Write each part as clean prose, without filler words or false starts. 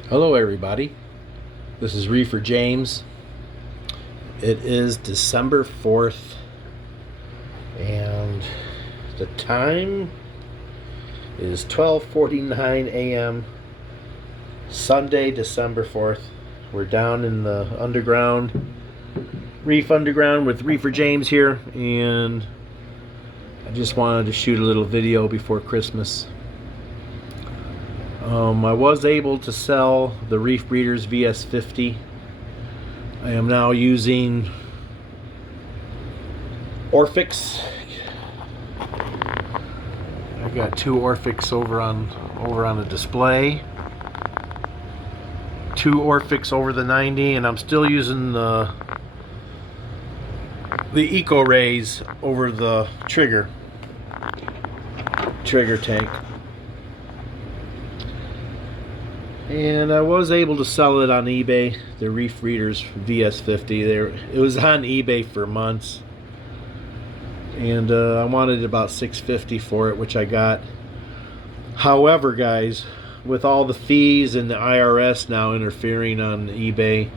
Hello everybody, this is Reefer James. It is December 4th and the time is 12:49 a.m. Sunday, December 4th. We're down in the underground, Reef Underground with Reefer James here, and I just wanted to shoot a little video before Christmas. I was able to sell the Reef Breeders VS50. I am now using Orphics. I got two Orphics over on the display. Two Orphics over the 90, and I'm still using the Eco Rays over the trigger tank. And I was able to sell it on eBay, the Reef Breeders VS50. It was on eBay for months, and I wanted about $650 for it, which I got. However, guys, with all the fees and the IRS now interfering on eBay,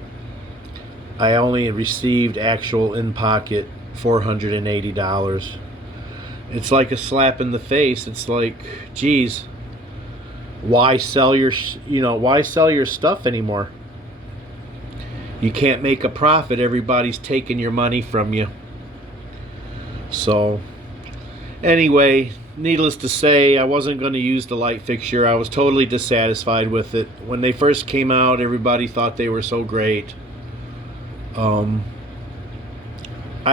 I only received actual in-pocket $480. It's like a slap in the face. It's like, geez, why sell your stuff anymore? You can't make a profit. Everybody's taking your money from you. So anyway, needless to say, I wasn't going to use the light fixture. I was totally dissatisfied with it. When they first came out, everybody thought they were so great. I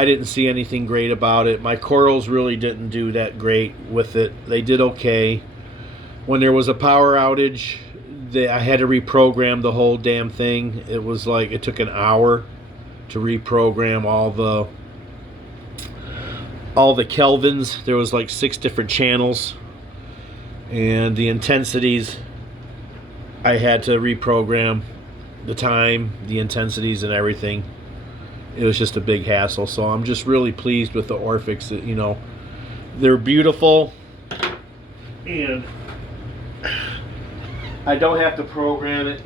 didn't see anything great about it. My corals really didn't do that great with it. They did okay. When there was a power outage, I had to reprogram the whole damn thing. It was like, it took an hour to reprogram all the kelvins. There was like 6 different channels, and the intensities, I had to reprogram the time, the intensities, and everything. It was just a big hassle. So I'm just really pleased with the Orphics. They're beautiful, and I don't have to program it.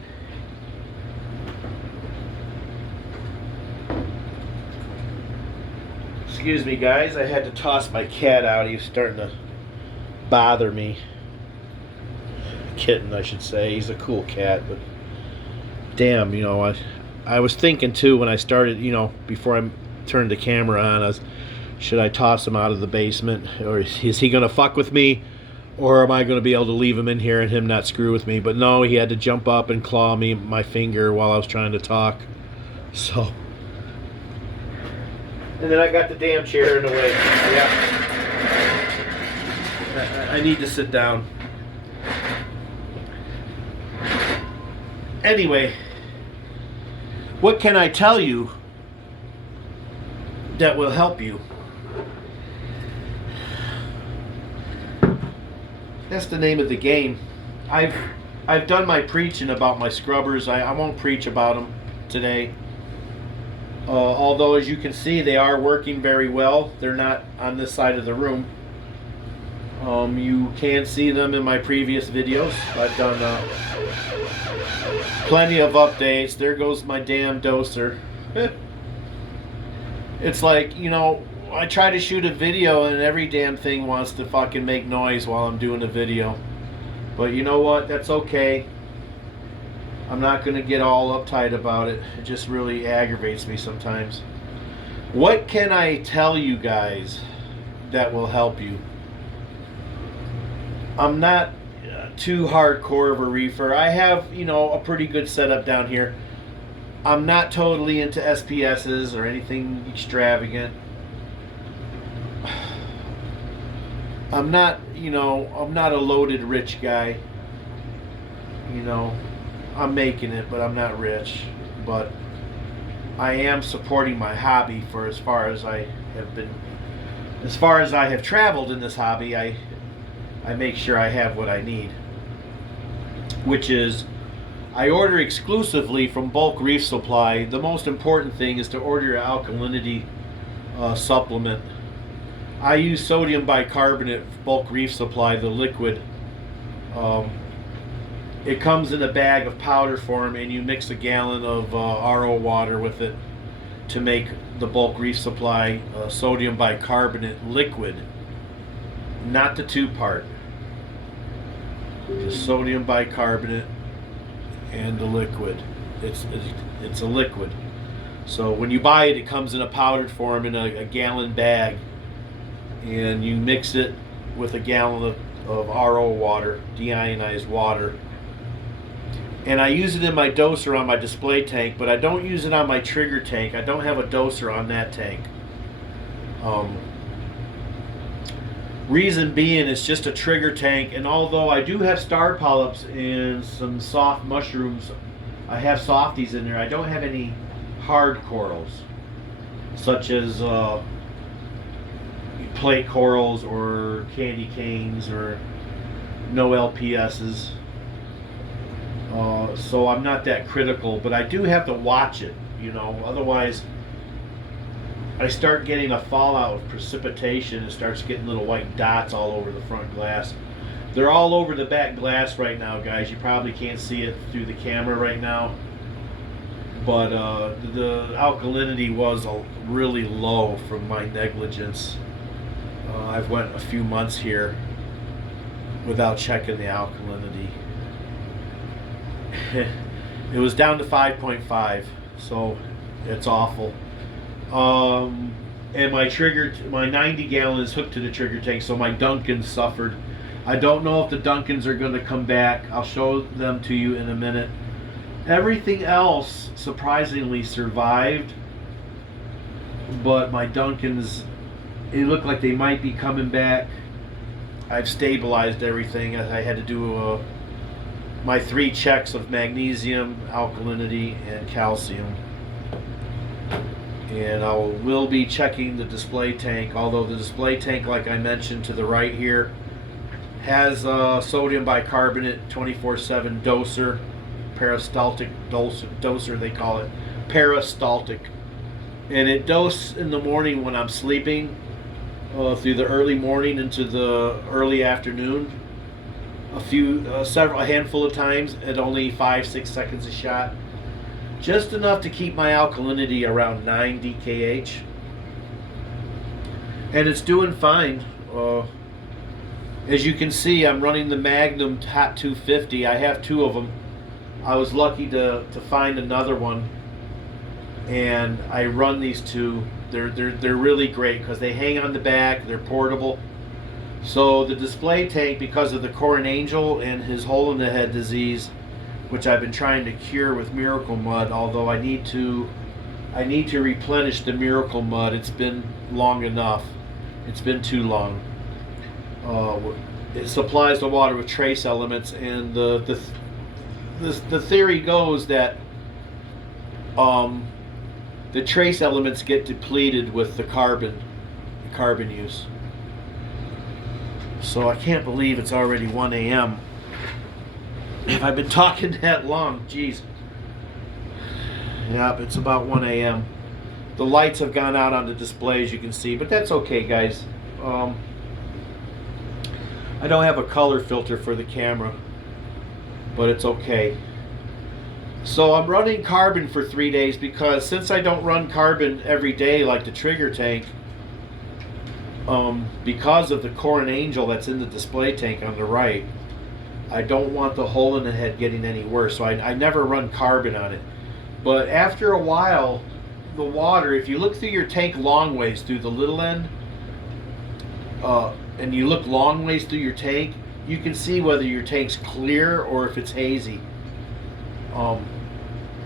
Excuse me, guys. I had to toss my cat out. He was starting to bother me. Kitten, I should say. He's a cool cat, but damn, I was thinking too when I started, before I turned the camera on, should I toss him out of the basement, or is he gonna fuck with me? Or am I going to be able to leave him in here and him not screw with me? But no, he had to jump up and claw my finger while I was trying to talk. So, and then I got the damn chair in the way. Yeah, I need to sit down. Anyway, what can I tell you that will help you? That's the name of the game. I've done my preaching about my scrubbers. I won't preach about them today. Although, as you can see, they are working very well. They're not on this side of the room. You can see them in my previous videos. I've done plenty of updates. There goes my damn doser. It's like, I try to shoot a video and every damn thing wants to fucking make noise while I'm doing a video. But you know what? That's okay. I'm not going to get all uptight about it. It just really aggravates me sometimes. What can I tell you guys that will help you? I'm not too hardcore of a reefer. I have, a pretty good setup down here. I'm not totally into SPSs or anything extravagant. I'm not a loaded rich guy. I'm making it, but I'm not rich. But I am supporting my hobby for as far as I have traveled in this hobby. I make sure I have what I need, which is I order exclusively from Bulk Reef Supply. The most important thing is to order your alkalinity supplement. I use sodium bicarbonate Bulk Reef Supply, the liquid. It comes in a bag of powder form, and you mix a gallon of RO water with it to make the bulk reef supply sodium bicarbonate liquid, not the 2-part. The sodium bicarbonate and the liquid. It's a liquid. So when you buy it, it comes in a powdered form in a gallon bag, and you mix it with a gallon of RO water, deionized water. And I use it in my doser on my display tank, but I don't use it on my trigger tank. I don't have a doser on that tank. Reason being, it's just a trigger tank, and although I do have star polyps and some soft mushrooms, I have softies in there. I don't have any hard corals, such as plate corals or candy canes or no LPSs. So I'm not that critical, but I do have to watch it, you know, otherwise I start getting a fallout of precipitation. It starts getting little white dots all over the front glass. They're all over the back glass right now, guys. You probably can't see it through the camera right now, but the alkalinity was really low from my negligence. I've went a few months here without checking the alkalinity. It was down to 5.5, so it's awful. And my 90 gallon is hooked to the trigger tank, so my Duncans suffered. I don't know if the Duncans are going to come back. I'll show them to you in a minute. Everything else surprisingly survived, but my Duncans, it looked like they might be coming back. I've stabilized everything. I had to do my 3 checks of magnesium, alkalinity, and calcium. And I will be checking the display tank, although the display tank, like I mentioned to the right here, has sodium bicarbonate 24/7 doser, peristaltic doser they call it, peristaltic. And it doses in the morning when I'm sleeping, through the early morning into the early afternoon. A handful of times at only 5-6 seconds a shot. Just enough to keep my alkalinity around 9 DKH. And it's doing fine. As you can see, I'm running the Magnum Hot 250. I have 2 of them. I was lucky to find another one. And I run these 2. They're really great because they hang on the back, they're portable. So the display tank, because of the Corn Angel and his hole in the head disease, which I've been trying to cure with Miracle Mud, although I need to replenish the Miracle Mud. It's been long enough. It's been too long. It supplies the water with trace elements, and the theory goes that the trace elements get depleted with the carbon use. So I can't believe it's already 1 a.m. If I've been talking that long, geez. Yep, it's about 1 a.m. The lights have gone out on the display, as you can see, but that's okay, guys. I don't have a color filter for the camera, but it's okay. So I'm running carbon for 3 days because since I don't run carbon every day like the trigger tank, because of the Corn Angel that's in the display tank on the right, I don't want the hole in the head getting any worse, so I never run carbon on it. But after a while, the water, if you look through your tank long ways through the little end, and you look long ways through your tank, you can see whether your tank's clear or if it's hazy.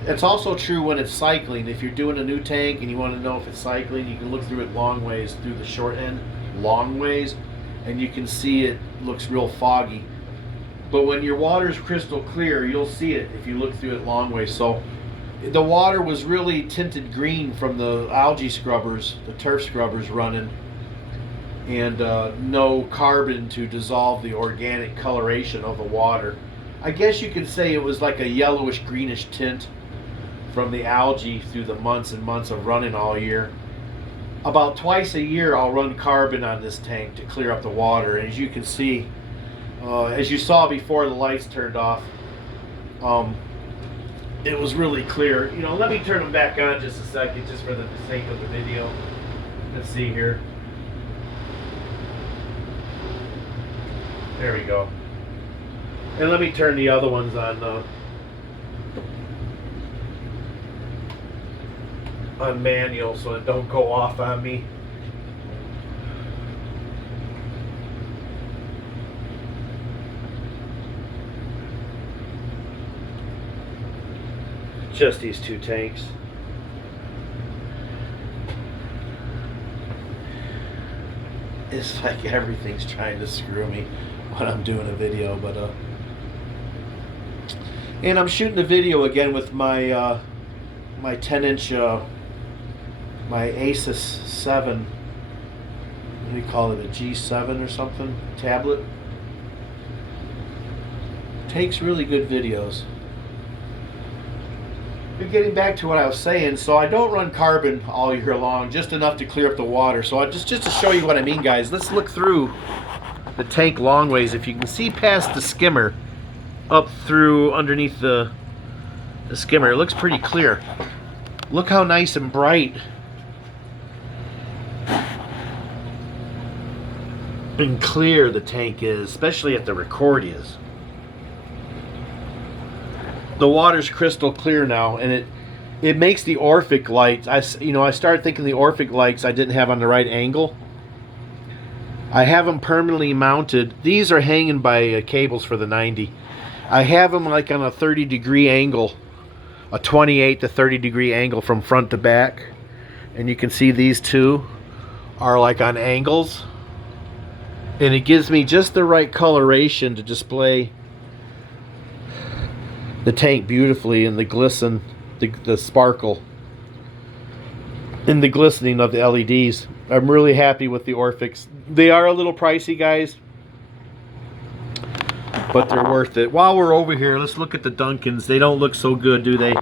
It's also true when it's cycling. If you're doing a new tank and you want to know if it's cycling, you can look through it long ways through the short end, long ways, and you can see it looks real foggy. But when your water's crystal clear, you'll see it if you look through it long ways. So the water was really tinted green from the algae scrubbers, the turf scrubbers running, and no carbon to dissolve the organic coloration of the water. I guess you could say it was like a yellowish greenish tint from the algae through the months and months of running all year. About twice a year I'll run carbon on this tank to clear up the water, and as you can see, as you saw before the lights turned off, Um, it was really clear. You know, let me turn them back on just a second, just for the sake of the video. Let's see here. There we go. And let me turn the other ones on manual so it don't go off on me. Just these two tanks. It's like everything's trying to screw me when I'm doing a video, but and I'm shooting a video again with my my 10-inch my Asus 7. What do you call it? A G7 or something tablet. Takes really good videos. But getting back to what I was saying, so I don't run carbon all year long, just enough to clear up the water. So just to show you what I mean, guys, let's look through the tank long ways. If you can see past the skimmer, up through underneath the skimmer, it looks pretty clear. Look how nice and bright and clear the tank is, especially at the Recordias. The water's crystal clear now, and it makes the Orphic lights. I started thinking the Orphic lights I didn't have on the right angle. I have them permanently mounted. These are hanging by cables for the 90. I have them like on a 30-degree angle, a 28 to 30-degree angle from front to back, and you can see these two are like on angles, and it gives me just the right coloration to display the tank beautifully, and the glisten, the sparkle, and the glistening of the LEDs. I'm really happy with the Orphics. They are a little pricey, guys, but they're worth it. While we're over here, let's look at the Duncans. They don't look so good, do they?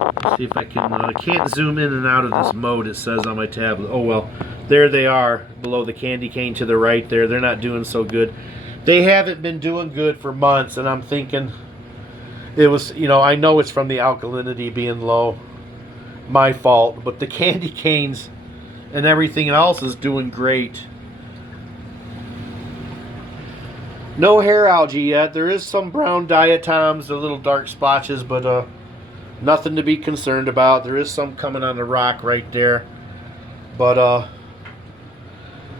Let's see if I can, I can't zoom in and out of this mode, it says on my tablet. Oh well, there they are, below the candy cane to the right there. They're not doing so good. They haven't been doing good for months, and I'm thinking, it was, I know it's from the alkalinity being low, my fault, but the candy canes and everything else is doing great. No hair algae yet. There is some brown diatoms, the little dark splotches, but nothing to be concerned about. There is some coming on the rock right there, but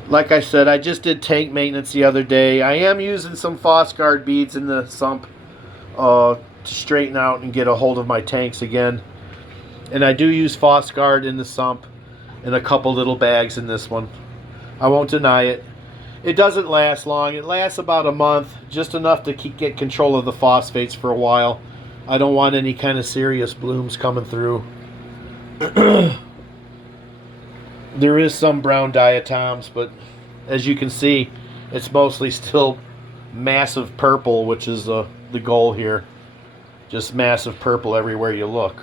like I said, I just did tank maintenance the other day. I am using some Phosguard beads in the sump to straighten out and get a hold of my tanks again. And I do use Phosguard in the sump and a couple little bags in this one. I won't deny it. It doesn't last long. It lasts about a month, just enough to get control of the phosphates for a while. I don't want any kind of serious blooms coming through. There is some brown diatoms, but as you can see, it's mostly still massive purple, which is the goal here. Just massive purple everywhere you look.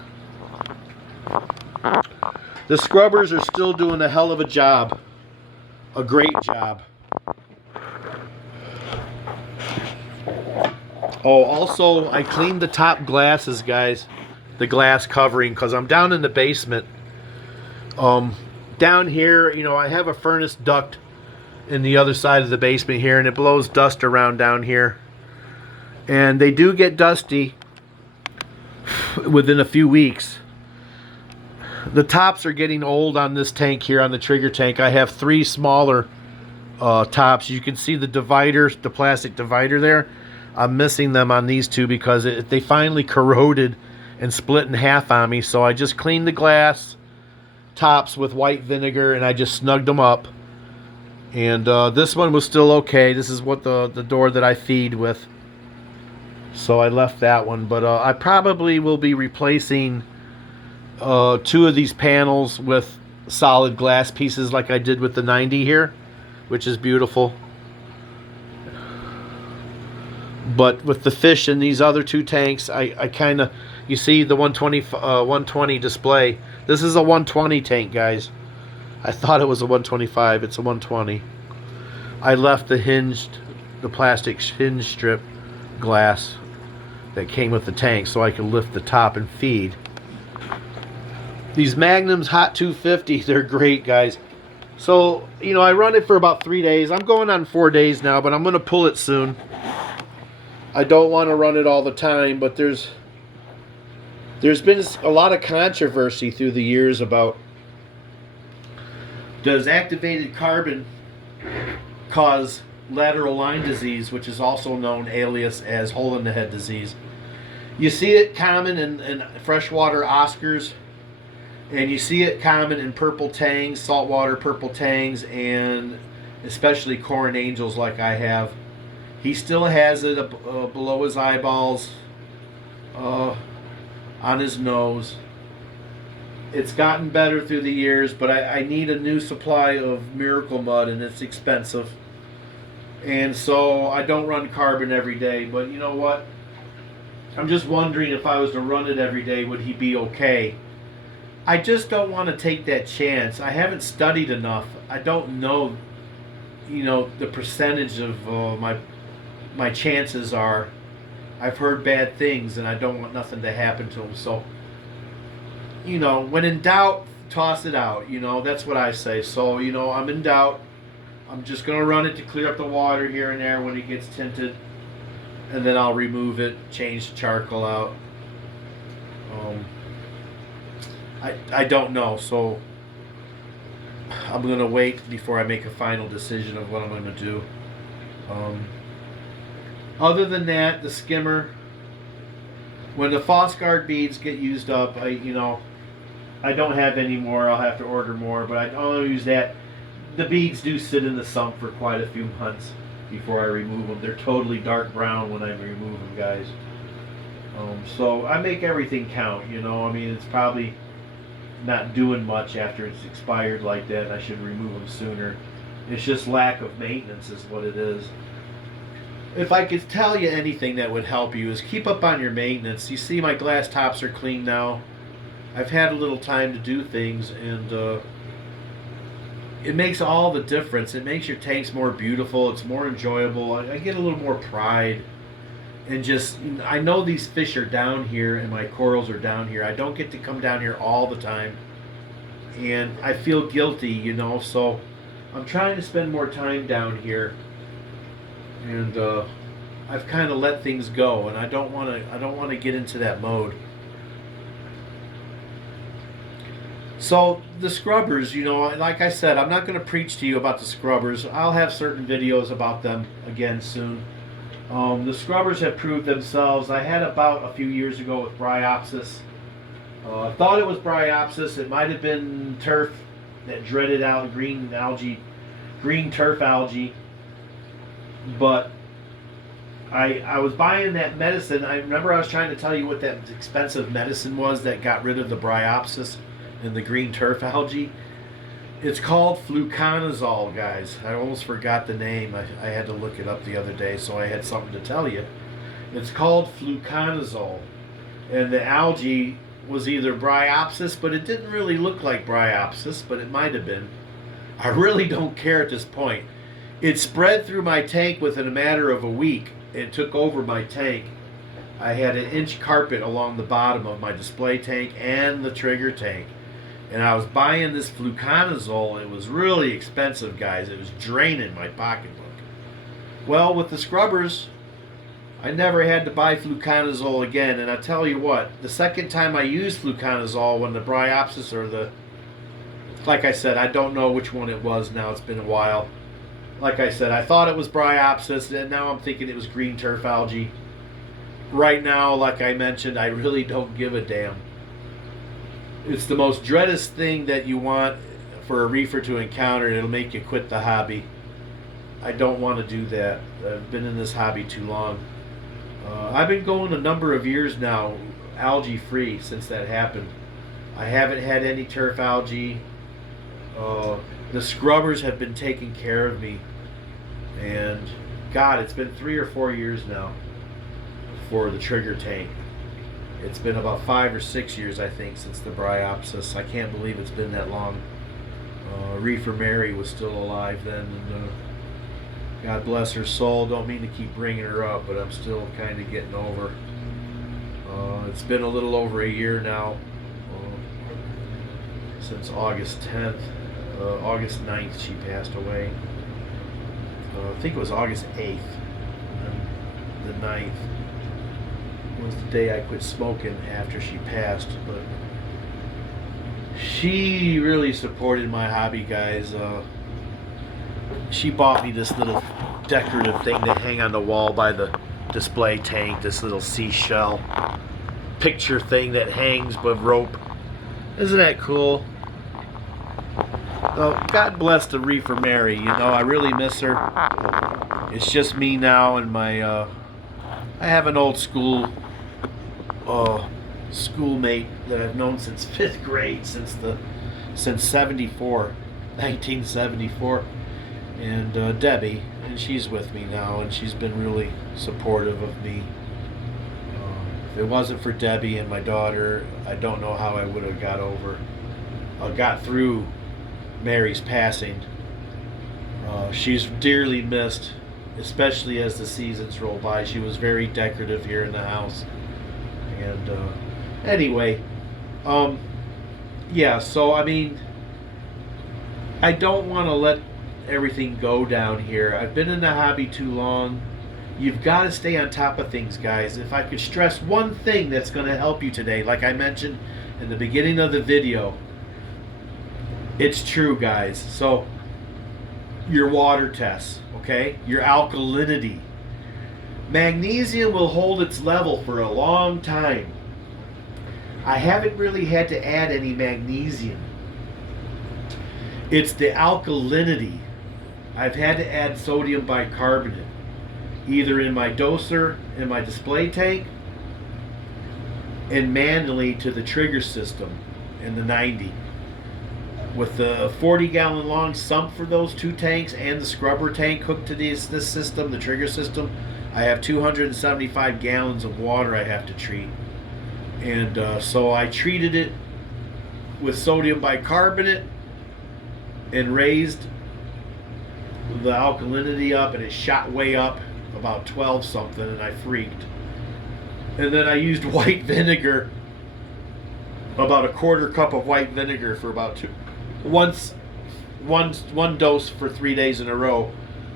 The scrubbers are still doing a hell of a job. A great job. Oh, also, I cleaned the top glasses, guys. The glass covering, because I'm down in the basement. Down here, I have a furnace duct in the other side of the basement here, and it blows dust around down here. And they do get dusty within a few weeks. The tops are getting old on this tank here, on the trigger tank. I have 3 smaller tops. You can see the dividers, the plastic divider there. I'm missing them on these two because they finally corroded and split in half on me. So I just cleaned the glass tops with white vinegar and I just snugged them up. And this one was still okay. This is what the door that I feed with. So I left that one. But I probably will be replacing 2 of these panels with solid glass pieces like I did with the 90 here, which is beautiful. But with the fish in these other 2 tanks, I kind of, you see the 120 display. This is a 120 tank, guys. I thought it was a 125. It's a 120. I left the plastic hinge strip glass that came with the tank so I could lift the top and feed. These Magnums Hot 250, they're great, guys. So, you know, I run it for about 3 days. I'm going on 4 days now, but I'm going to pull it soon. I don't want to run it all the time, but there's been a lot of controversy through the years about, does activated carbon cause lateral line disease, which is also known alias as hole in the head disease. You see it common in freshwater Oscars, and you see it common in purple tangs, saltwater purple tangs, and especially corn angels like I have. He still has it below his eyeballs, on his nose. It's gotten better through the years, but I need a new supply of Miracle Mud, and it's expensive. And so I don't run carbon every day, but you know what? I'm just wondering, if I was to run it every day, would he be okay? I just don't want to take that chance. I haven't studied enough. I don't know, you know, the percentage of my chances are. I've heard bad things, and I don't want nothing to happen to him. So, you know, when in doubt, toss it out. You know, that's what I say. So, you know, I'm in doubt. I'm just going to run it to clear up the water here and there when it gets tinted. And then I'll remove it, change the charcoal out. I don't know. So I'm going to wait before I make a final decision of what I'm going to do. Other than that, the skimmer, when the Fosgard beads get used up, I don't have any more. I'll have to order more, but I don't use that. The beads do sit in the sump for quite a few months before I remove them. They're totally dark brown when I remove them, guys. So I make everything count, you know. I mean, it's probably not doing much after it's expired like that. I should remove them sooner. It's just lack of maintenance is what it is. If I could tell you anything that would help you, is keep up on your maintenance. You see my glass tops are clean now. I've had a little time to do things, and it makes all the difference. It makes your tanks more beautiful. It's more enjoyable. I get a little more pride. And just, I know these fish are down here and my corals are down here. I don't get to come down here all the time. And I feel guilty, you know. So I'm trying to spend more time down here. And I've kind of let things go, and I don't want to get into that mode. So the scrubbers, you know, like I said, I'm not going to preach to you about the scrubbers. I'll have certain videos about them again soon. The scrubbers have proved themselves. I had a bout a few years ago with Bryopsis. I thought it was Bryopsis. It might have been turf, that dreaded green turf algae. But I was buying that medicine. I remember I was trying to tell you what that expensive medicine was that got rid of the Bryopsis and the green turf algae. It's called fluconazole, guys. I almost forgot the name. I had to look it up the other day, so I had something to tell you. It's called fluconazole. And the algae was either Bryopsis, but it didn't really look like Bryopsis, but it might have been. I really don't care at this point. It spread through my tank within a matter of a week. It took over my tank. I had an inch carpet along the bottom of my display tank and the trigger tank. And I was buying this fluconazole. It was really expensive, guys. It was draining my pocketbook. Well, with the scrubbers, I never had to buy fluconazole again. And I tell you what, the second time I used fluconazole, when the Bryopsis or the... Like I said, I don't know which one it was now. It's been a while. Like I said, I thought it was Bryopsis, and now I'm thinking it was green turf algae. Right now, like I mentioned, I really don't give a damn. It's the most dreaded thing that you want for a reefer to encounter, and it'll make you quit the hobby. I don't want to do that. I've been in this hobby too long. I've been going a number of years now, algae-free, since that happened. I haven't had any turf algae. The scrubbers have been taking care of me. And, God, it's been 3 or 4 years now for the trigger tank. It's been about 5 or 6 years, I think, since the Bryopsis. I can't believe it's been that long. Reefer Mary was still alive then, and God bless her soul. Don't mean to keep bringing her up, but I'm still kind of getting over It's been a little over a year now, since August 10th. August 9th she passed away. I think it was August 8th. And the 9th was the day I quit smoking after she passed. But she really supported my hobby, guys. She bought me this little decorative thing to hang on the wall by the display tank, this little seashell picture thing that hangs with rope. Isn't that cool? Oh, God bless the Reefer Mary. You know, I really miss her. It's just me now and my I have an old school schoolmate that I've known since 5th grade, since 1974, and Debbie, and she's with me now, and she's been really supportive of me. If it wasn't for Debbie and my daughter, I don't know how I would have got through Mary's passing. She's dearly missed, especially as the seasons roll by. She was very decorative here in the house. And anyway, yeah, so I mean, I don't want to let everything go down here. I've been in the hobby too long. You've got to stay on top of things, guys. If I could stress one thing that's going to help you today, like I mentioned in the beginning of the video, it's true, guys. So, your water tests, okay? Your alkalinity. Magnesium will hold its level for a long time. I haven't really had to add any magnesium. It's the alkalinity. I've had to add sodium bicarbonate, either in my doser, in my display tank, and manually to the trigger system in the 90. With the 40-gallon long sump for those 2 tanks and the scrubber tank hooked to this system, the trigger system, I have 275 gallons of water I have to treat. And so I treated it with sodium bicarbonate and raised the alkalinity up, and it shot way up, about 12 something, and I freaked. And then I used white vinegar, about a 1/4 cup of white vinegar for about one dose for 3 days in a row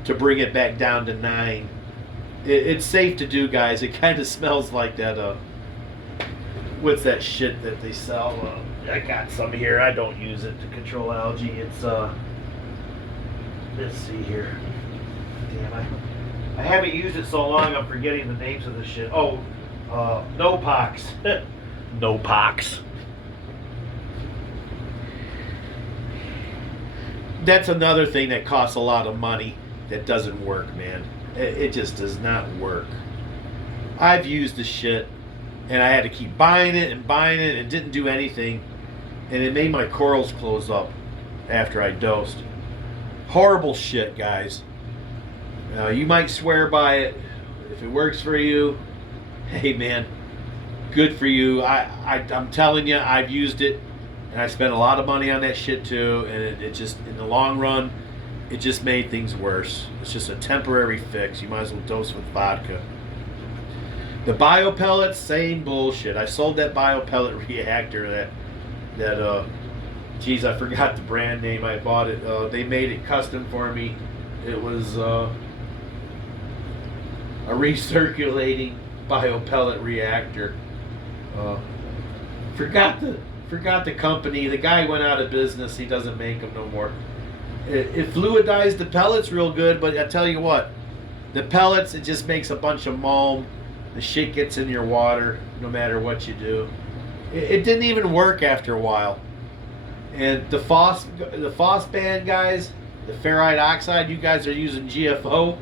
to bring it back down to 9. It's safe to do, guys. It kind of smells like that what's that shit that they sell? I got some here. I don't use it to control algae. It's let's see here. Damn, I haven't used it so long I'm forgetting the names of this shit. Oh, no pox. No pox. That's another thing that costs a lot of money that doesn't work, man. It just does not work. I've used the shit, and I had to keep buying it, and it didn't do anything, and it made my corals close up after I dosed. Horrible shit, guys. You might swear by it. If it works for you, hey man, good for you. I'm telling you, I've used it, and I spent a lot of money on that shit too, and it just, in the long run, it just made things worse. It's just a temporary fix. You might as well dose with vodka. The biopellets, same bullshit. I sold that biopellet reactor that geez, I forgot the brand name. I bought it. They made it custom for me. It was a recirculating biopellet reactor. Forgot the company. The guy went out of business. He doesn't make them no more. It fluidized the pellets real good, but I tell you what, the pellets, it just makes a bunch of mulm. The shit gets in your water no matter what you do. It didn't even work after a while. And the phosphate guys, the ferrite oxide, you guys are using GFO.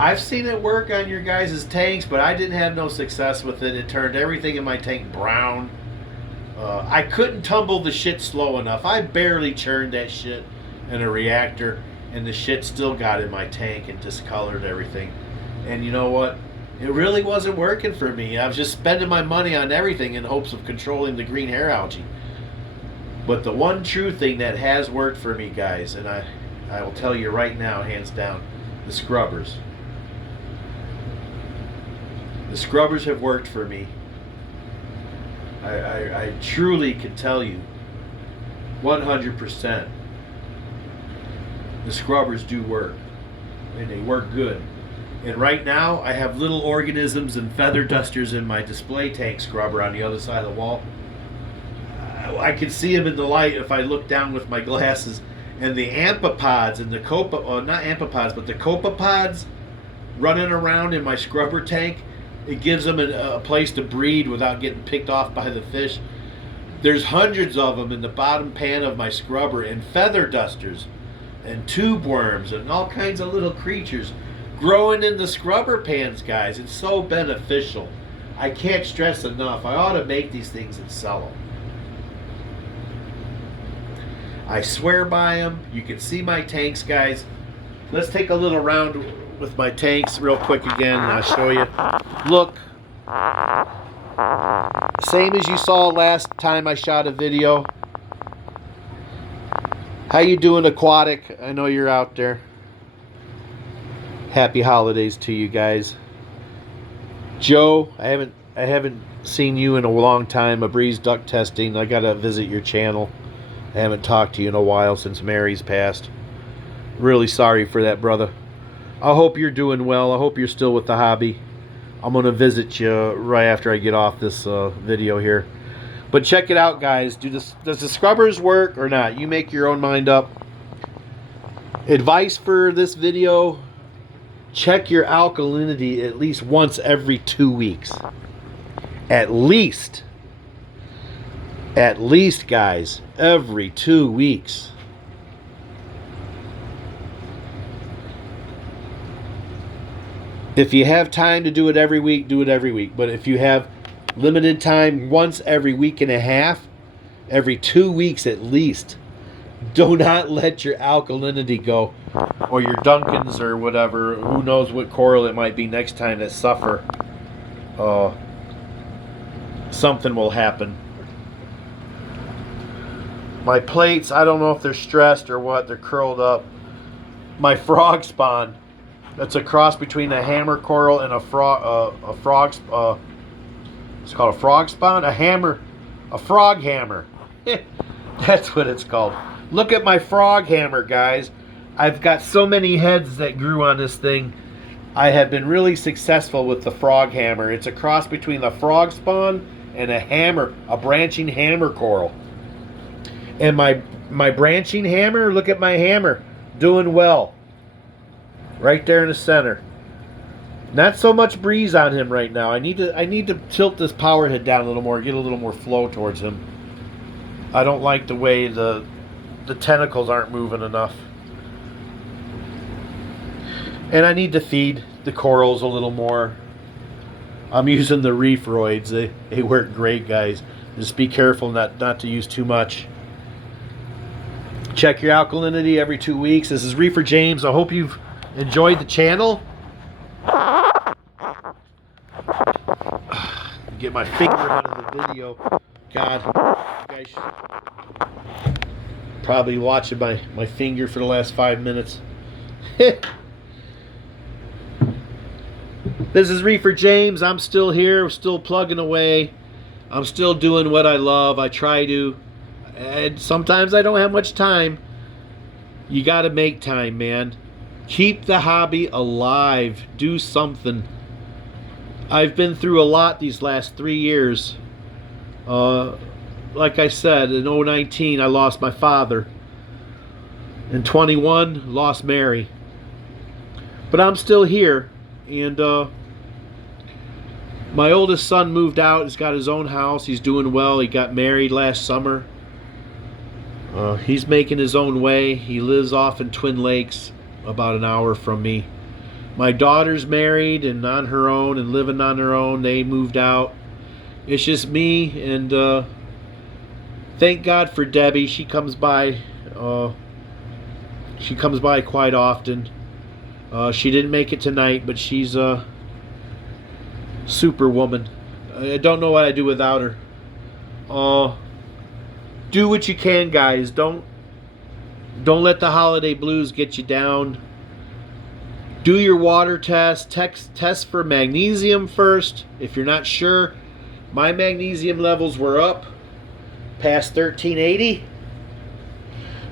I've seen it work on your guys' tanks, but I didn't have no success with it. It turned everything in my tank brown. I couldn't tumble the shit slow enough. I barely churned that shit in a reactor, and the shit still got in my tank and discolored everything. And you know what? It really wasn't working for me. I was just spending my money on everything in hopes of controlling the green hair algae. But the one true thing that has worked for me, guys, and I will tell you right now, hands down, the scrubbers. The scrubbers have worked for me. I truly can tell you 100% the scrubbers do work, and they work good. And right now I have little organisms and feather dusters in my display tank scrubber on the other side of the wall. I can see them in the light if I look down with my glasses. And the amphipods and the not amphipods, but the copepods running around in my scrubber tank, it gives them a place to breed without getting picked off by the fish. There's hundreds of them in the bottom pan of my scrubber, and feather dusters and tube worms and all kinds of little creatures growing in the scrubber pans, guys. It's so beneficial. I can't stress enough. I ought to make these things and sell them. I swear by them. You can see my tanks, guys. Let's take a little round with my tanks real quick again, and I'll show you. Look. Same as you saw last time I shot a video. How you doing, Aquatic? I know you're out there. Happy holidays to you guys. Joe, I haven't seen you in a long time. A Breeze Duck Testing. I gotta visit your channel. I haven't talked to you in a while since Mary's passed. Really sorry for that, brother. I hope you're doing well. I hope you're still with the hobby. I'm going to visit you right after I get off this video here. But check it out, guys. Does the scrubbers work or not? You make your own mind up. Advice for this video: check your alkalinity at least once every 2 weeks. At least. At least, guys, every 2 weeks. If you have time to do it every week, do it every week. But if you have limited time, once every week and a half, every 2 weeks at least. Do not let your alkalinity go, or your Duncans or whatever. Who knows what coral it might be next time that suffer. Something will happen. My plates, I don't know if they're stressed or what. They're curled up. My frog spawn, that's a cross between a hammer coral and a frog. It's called a frog spawn. A frog hammer. That's what it's called. Look at my frog hammer, guys. I've got so many heads that grew on this thing. I have been really successful with the frog hammer. It's a cross between the frog spawn and a hammer, a branching hammer coral. And my branching hammer, look at my hammer, doing well. Right there in the center. Not so much breeze on him right now. I need to tilt this power head down a little more, get a little more flow towards him. I don't like the way the tentacles aren't moving enough. And I need to feed the corals a little more. I'm using the Reef roids. They work great, guys. Just be careful not to use too much. Check your alkalinity every 2 weeks. This is Reefer James. I hope you've enjoyed the channel. Get my finger out of the video. God, you guys should probably watching my finger for the last 5 minutes. This is Reefer James. I'm still here, still plugging away. I'm still doing what I love. I try to. And sometimes I don't have much time. You got to make time, man. Keep the hobby alive. Do something. I've been through a lot these last 3 years. Like I said, in 2019, I lost my father. In 21, lost Mary. But I'm still here. And my oldest son moved out. He's got his own house. He's doing well. He got married last summer. He's making his own way. He lives off in Twin Lakes, about an hour from me. My daughter's married and on her own and living on her own. They moved out. It's just me, and thank God for Debbie. She comes by. She comes by quite often. She didn't make it tonight, but she's a superwoman. I don't know what I'd do without her. Do what you can, guys. Don't let the holiday blues get you down. Do your water test. Test for magnesium first. If you're not sure, My magnesium levels were up past 1380.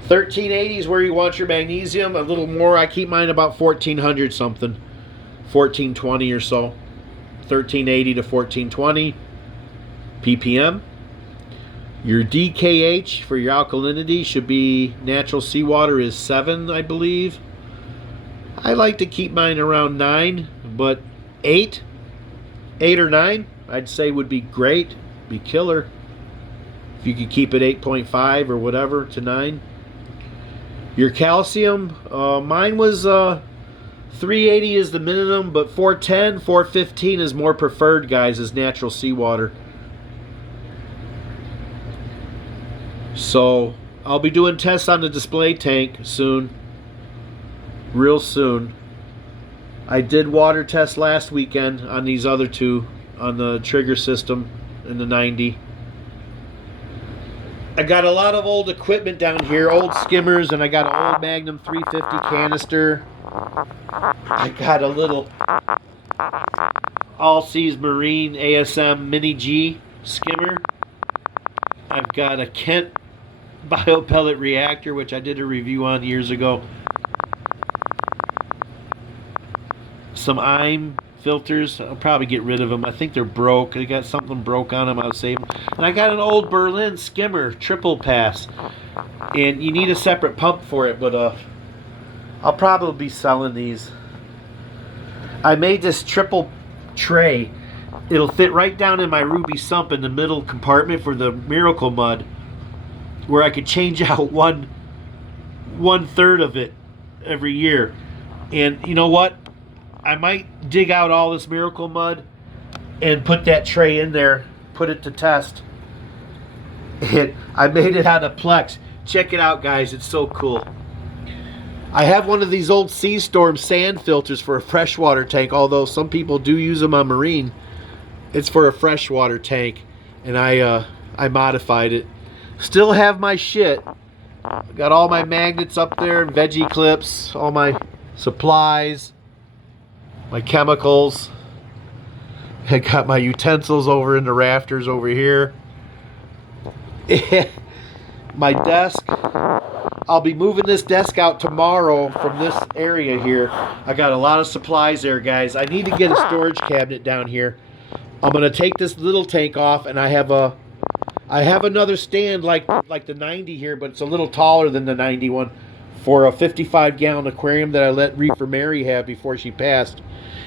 1380 is where you want your magnesium. A little more. I keep mine about 1400 something. 1420 or so. 1380 to 1420 ppm. Your DKH for your alkalinity should be, natural seawater is 7, I believe. I like to keep mine around 9, but 8 or 9 I'd say would be great, be killer. If you could keep it 8.5 or whatever to 9. Your calcium, mine was 380 is the minimum, but 410, 415 is more preferred, guys, as natural seawater. So I'll be doing tests on the display tank soon, real soon. I did water tests last weekend on these other two, on the trigger system in the 90. I got a lot of old equipment down here, old skimmers, and I got an old Magnum 350 canister. I got a little All Seas Marine ASM Mini G skimmer. I've got a Kent biopellet reactor, which I did a review on years ago. Some IME filters. I'll probably get rid of them. I think they're broke. They got something broke on them. I would save them. And I got an old Berlin skimmer, triple pass. And you need a separate pump for it, but I'll probably be selling these. I made this triple tray. It'll fit right down in my ruby sump in the middle compartment for the Miracle Mud, where I could change out one third of it every year. And you know what? I might dig out all this Miracle Mud and put that tray in there, put it to test. And I made it out of Plex. Check it out, guys. It's so cool. I have one of these old Sea Storm sand filters for a freshwater tank, although some people do use them on marine. It's for a freshwater tank, and I modified it. Still have my shit. Got all my magnets up there, veggie clips, all my supplies, my chemicals. I got my utensils over in the rafters over here. My desk. I'll be moving this desk out tomorrow from this area here. I got a lot of supplies there, guys. I need to get a storage cabinet down here. I'm gonna take this little tank off, and I have another stand like the 90 here, but it's a little taller than the 90 one, for a 55-gallon aquarium that I let Reefer Mary have before she passed.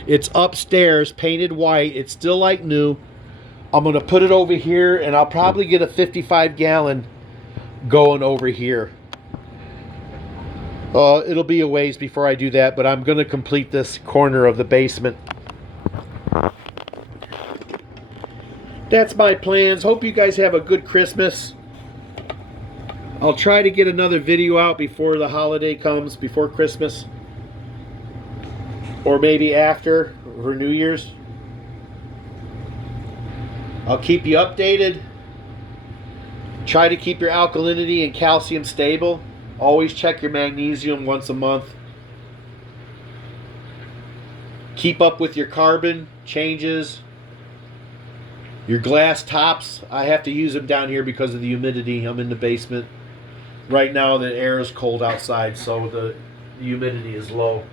It's upstairs, painted white. It's still like new. I'm gonna put it over here, and I'll probably get a 55-gallon going over here. It'll be a ways before I do that, but I'm gonna complete this corner of the basement. That's my plans. Hope you guys have a good Christmas. I'll try to get another video out before the holiday comes, before Christmas. Or maybe after, for New Year's. I'll keep you updated. Try to keep your alkalinity and calcium stable. Always check your magnesium once a month. Keep up with your carbon changes. Your glass tops, I have to use them down here because of the humidity. I'm in the basement. Right now the air is cold outside, so the humidity is low.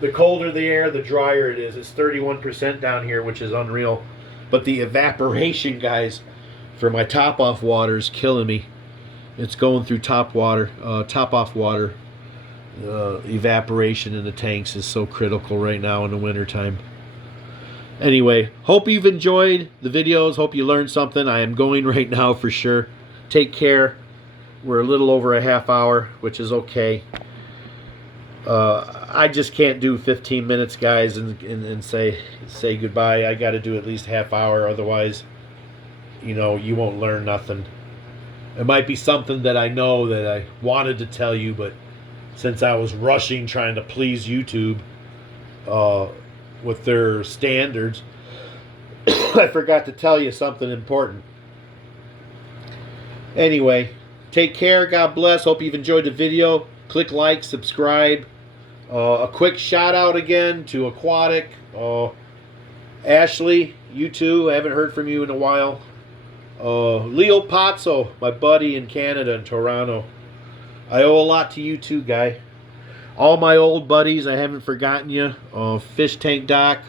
The colder the air, the drier it is. It's 31% down here, which is unreal. But the evaporation, guys, for my top-off water is killing me. It's going through top-off water. Evaporation in the tanks is so critical right now in the wintertime. Anyway, hope you've enjoyed the videos. Hope you learned something. I am going right now for sure. Take care. We're a little over a half hour, which is okay. I just can't do 15 minutes, guys, and say goodbye. I got to do at least half hour. Otherwise, you know, you won't learn nothing. It might be something that I know that I wanted to tell you, but since I was rushing trying to please YouTube with their standards, I forgot to tell you something important. Anyway, take care. God bless. Hope you've enjoyed the video. Click like, subscribe. A quick shout out again to Aquatic. Ashley, you too. I haven't heard from you in a while. Leo Pozzo, my buddy in Canada, in Toronto. I owe a lot to you too, guy. All my old buddies, I haven't forgotten you. Fish Tank Doc.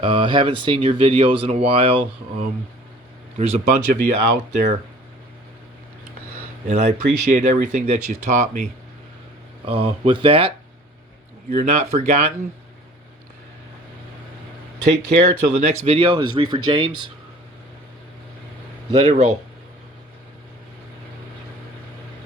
Haven't seen your videos in a while. There's a bunch of you out there. And I appreciate everything that you've taught me. With that, you're not forgotten. Take care till the next video. This is Reefer James. Let it roll.